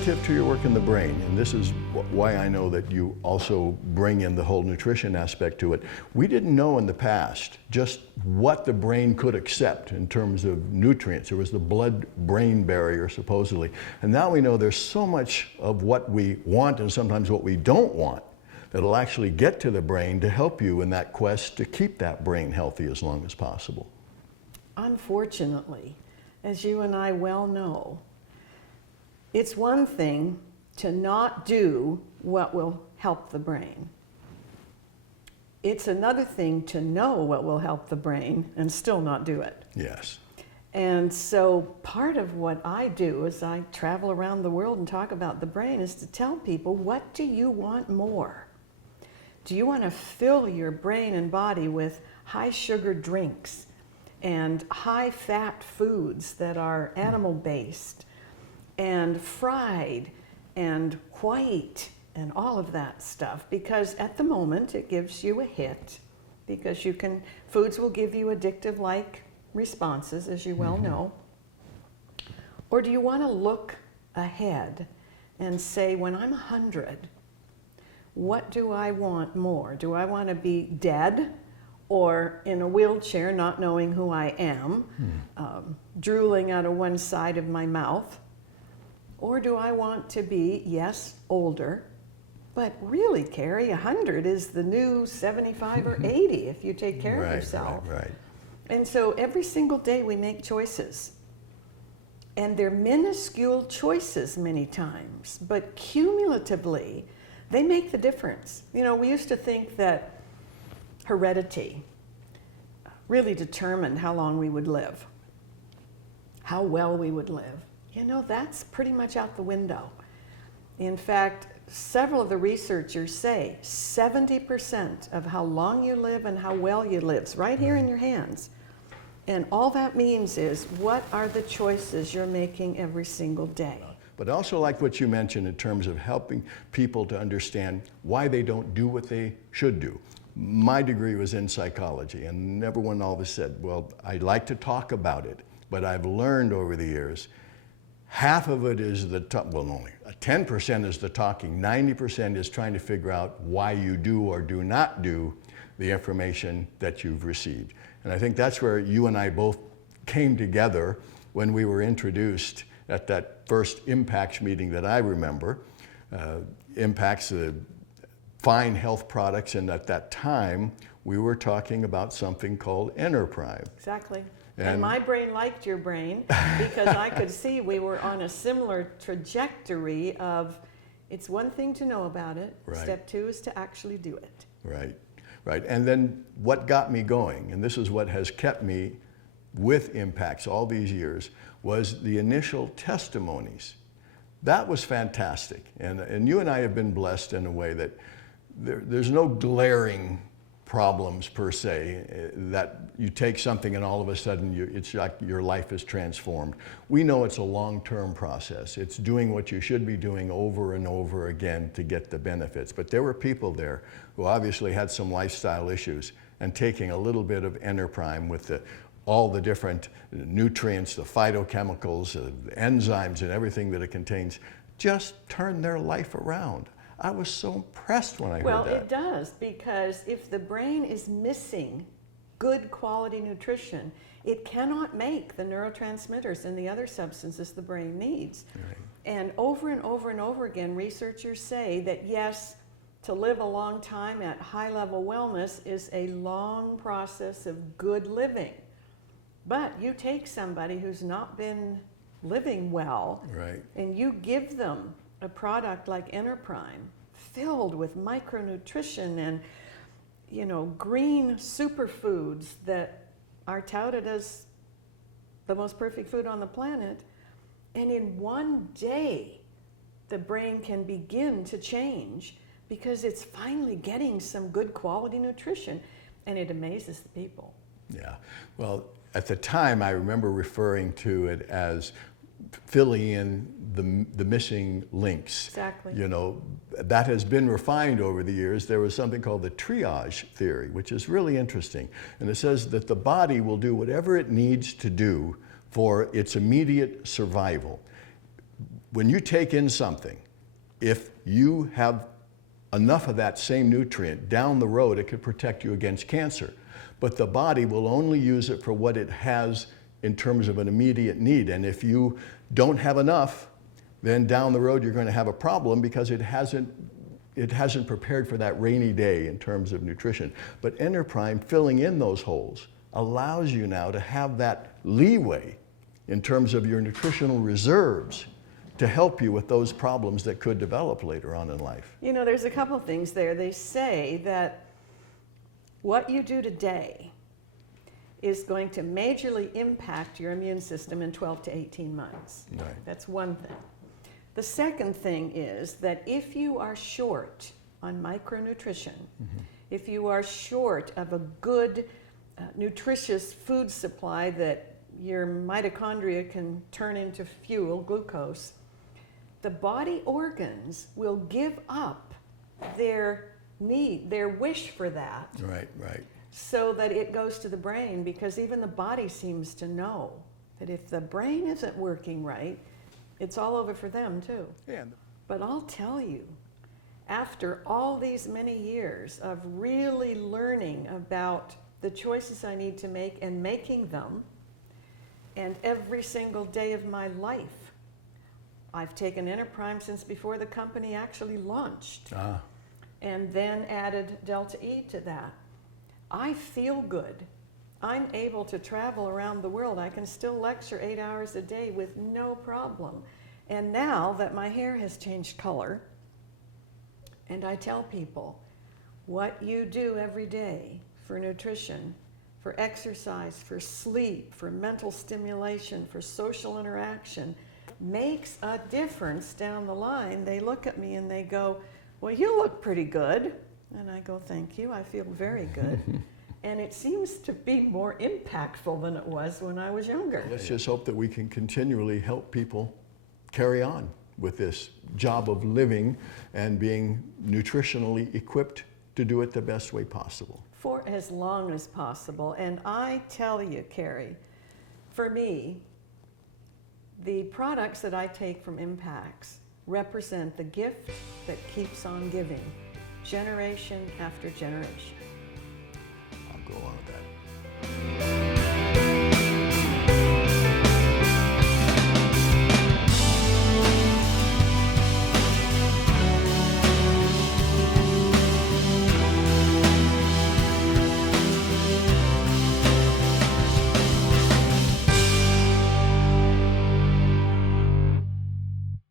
relative to your work in the brain, and this is why I know that you also bring in the whole nutrition aspect to it, we didn't know in the past just what the brain could accept in terms of nutrients. There was the blood-brain barrier, supposedly, and now we know there's so much of what we want and sometimes what we don't want that'll actually get to the brain to help you in that quest to keep that brain healthy as long as possible. Unfortunately, as you and I well know, it's one thing to not do what will help the brain. It's another thing to know what will help the brain and still not do it. Yes. And so part of what I do as I travel around the world and talk about the brain is to tell people, what do you want more? Do you want to fill your brain and body with high sugar drinks and high fat foods that are animal based and fried and white and all of that stuff? Because at the moment it gives you a hit, because foods will give you addictive like responses, as you well know. Or do you want to look ahead and say, when I'm 100, what do I want more? Do I want to be dead or in a wheelchair not knowing who I am, drooling out of one side of my mouth? Or do I want to be, yes, older, but really, Cary, 100 is the new 75 or 80 if you take care of yourself. Right. And so every single day we make choices. And they're minuscule choices many times, but cumulatively, they make the difference. You know, we used to think that heredity really determined how long we would live, how well we would live. You know, that's pretty much out the window. In fact, several of the researchers say 70% of how long you live and how well you live is right here in your hands. And all that means is, what are the choices you're making every single day? But also like what you mentioned in terms of helping people to understand why they don't do what they should do. My degree was in psychology, and everyone always said, well, I like to talk about it, but I've learned over the years, half of it is only 10% is the talking, 90% is trying to figure out why you do or do not do the information that you've received. And I think that's where you and I both came together when we were introduced at that first IMPaX meeting that I remember. IMPaX, fine health products, and at that time we were talking about something called EnerPrime. Exactly. And my brain liked your brain because I could see we were on a similar trajectory of, it's one thing to know about it, step 2 is to actually do it. Right. And then what got me going, and this is what has kept me with IMPaX all these years, was the initial testimonies. That was fantastic. And you and I have been blessed in a way that there's no glaring problems per se, that you take something and all of a sudden it's like your life is transformed. We know it's a long-term process. It's doing what you should be doing over and over again to get the benefits. But there were people there who obviously had some lifestyle issues, and taking a little bit of EnerPrime with all the different nutrients, the phytochemicals, the enzymes and everything that it contains, just turned their life around. I was so impressed when I heard that. Well, it does, because if the brain is missing good quality nutrition, it cannot make the neurotransmitters and the other substances the brain needs. Right. And over and over and over again, researchers say that yes, to live a long time at high level wellness is a long process of good living. But you take somebody who's not been living well, and you give them a product like EnerPrime filled with micronutrition and, you know, green superfoods that are touted as the most perfect food on the planet, and in one day the brain can begin to change because it's finally getting some good quality nutrition, and it amazes the people. Yeah, well, at the time I remember referring to it as filling in the missing links. Exactly. You know, that has been refined over the years. There was something called the triage theory, which is really interesting. And it says that the body will do whatever it needs to do for its immediate survival. when you take in something, if you have enough of that same nutrient down the road, it could protect you against cancer. But the body will only use it for what it has in terms of an immediate need. And if you don't have enough, then down the road you're going to have a problem because it hasn't prepared for that rainy day in terms of nutrition. But EnerPrime, filling in those holes, allows you now to have that leeway in terms of your nutritional reserves to help you with those problems that could develop later on in life. You know, there's a couple things there. They say that what you do today is going to majorly impact your immune system in 12 to 18 months. Right. That's one thing. The second thing is that if you are short on micronutrition, if you are short of a good, nutritious food supply that your mitochondria can turn into fuel, glucose, the body organs will give up their need, their wish for that. Right, right. So that it goes to the brain, because even the body seems to know that if the brain isn't working right, it's all over for them too. And But I'll tell you, after all these many years of really learning about the choices I need to make and making them, and every single day of my life, I've taken EnerPrime since before the company actually launched, and then added Delta E to that. I feel good. I'm able to travel around the world. I can still lecture 8 hours a day with no problem. And now that my hair has changed color, and I tell people, what you do every day for nutrition, for exercise, for sleep, for mental stimulation, for social interaction, makes a difference down the line. They look at me and they go, well, you look pretty good. And I go, thank you, I feel very good. And it seems to be more impactful than it was when I was younger. let's just hope that we can continually help people carry on with this job of living and being nutritionally equipped to do it the best way possible. For as long as possible. And I tell you, Cary, for me, the products that I take from IMPaX represent the gift that keeps on giving, generation after generation.